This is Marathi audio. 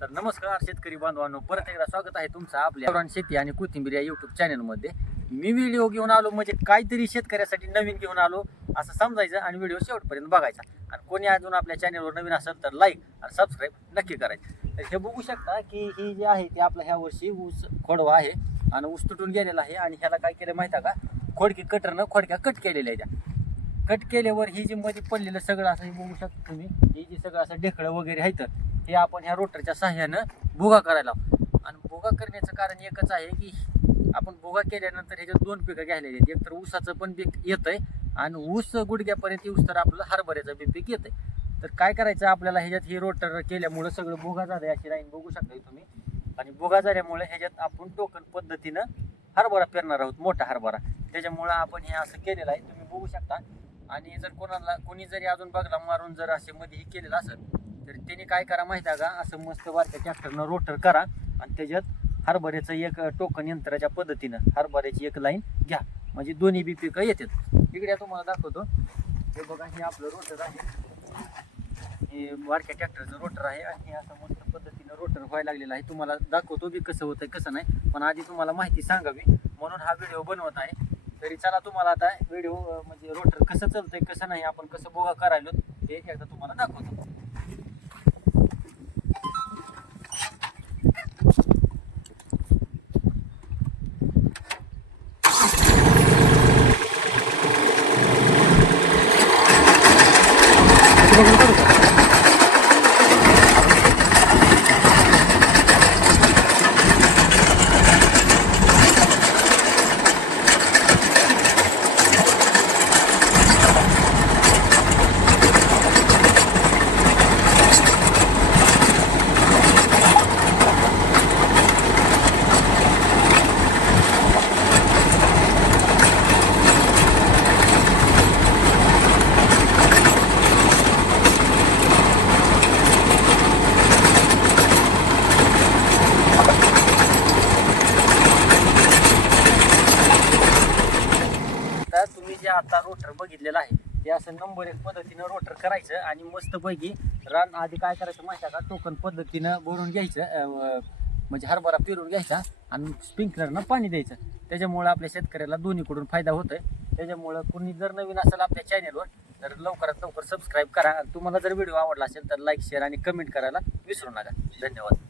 तर नमस्कार शेतकरी बांधवांनो. परत एकदा स्वागत आहे तुमचं आपल्या शेती आणि कोथिंबीर या युट्यूब चॅनलमध्ये मी व्हिडिओ घेऊन आलो म्हणजे काहीतरी शेतकऱ्यासाठी नवीन घेऊन आलो असं समजायचं आणि व्हिडिओ शेवटपर्यंत बघायचा. आणि कोणी अजून आपल्या चॅनलवर नवीन असेल तर लाईक आणि सबस्क्राईब नक्की करायचं. तर हे बघू शकता की ही जी आहे ती आपलं ह्या वर्षी ऊस खोडवा आहे आणि ऊस तुटून गेलेला आहे आणि ह्याला काय केलं माहिती आहे का? खोडकी कटरनं खोडक्या कट केलेल्या आहे त्या. कट केल्यावर ही जी मध्ये पडलेलं सगळं असं हे बघू शकता तुम्ही. हे जे सगळं असं ढेकळं वगैरे आहे तर हे आपण ह्या रोटरच्या सहाय्यानं भुगा करायला आणि भुगा करण्याचं कारण एकच आहे की आपण भुगा केल्यानंतर ह्याच्यात दोन पिकं घ्यायला आहेत एक तर ऊसाचं पण पीक येतंय आणि ऊस गुडघ्यापर्यंत ऊस तर आपलं हरभऱ्याचं बी पीक आहे तर काय करायचं आपल्याला ह्याच्यात हे रोटर केल्यामुळं सगळं भुगा झालं आहे अशी लाईन बघू शकता तुम्ही. आणि भुगा झाल्यामुळे ह्याच्यात आपण टोकन पद्धतीनं हरभरा पेरणार आहोत मोठा हरभरा. त्याच्यामुळं आपण हे असं केलेलं आहे तुम्ही बघू शकता. आणि जर कोणाला कोणी जरी अजून बघला मारून जर असे मध्ये हे केलेलं असेल तर त्यांनी काय करा माहीत आहे का? असं मस्त वारच्या ट्रॅक्टरनं रोटर करा आणि त्याच्यात हरभऱ्याचं एक टोकन यंत्राच्या पद्धतीनं हरभऱ्याची एक लाईन घ्या. म्हणजे दोन्ही बी पिकं येतात. इकडे तुम्हाला दाखवतो. हे बघा हे आपलं रोटर आहे. हे वारक्या ट्रॅक्टरचं रोटर आहे आणि हे असं मस्त पद्धतीनं रोटर व्हायला लागलेलं आहे. तुम्हाला दाखवतो बी कसं होतं कसं नाही. पण आधी तुम्हाला माहिती सांगावी म्हणून हा व्हिडिओ बनवत आहे. तरी चला तुम्हाला आता व्हिडिओ म्हणजे रोटर कसं चालतंय कसं नाही आपण कसं बोगा करायलो ते एकदा तुम्हाला दाखवतो तर तुम्ही जे आता रोटर बघितलेलं आहे ते असं नंबर एक पद्धतीनं रोटर करायचं आणि मस्तपैकी रान आधी काय करायचं माहिती आहे का? टोकन पद्धतीनं भरून घ्यायचं म्हणजे हरभरा पिरून घ्यायचा आणि स्प्रिंकलरनं पाणी द्यायचं. त्याच्यामुळं आपल्या शेतकऱ्याला दोन्हीकडून फायदा होतोय. त्याच्यामुळं कुणी जर नवीन असेल आपल्या चॅनेलवर तर लवकरात लवकर सबस्क्राईब करा. आणि तुम्हाला जर व्हिडिओ आवडला असेल तर लाईक शेअर आणि कमेंट करायला विसरू नका. धन्यवाद.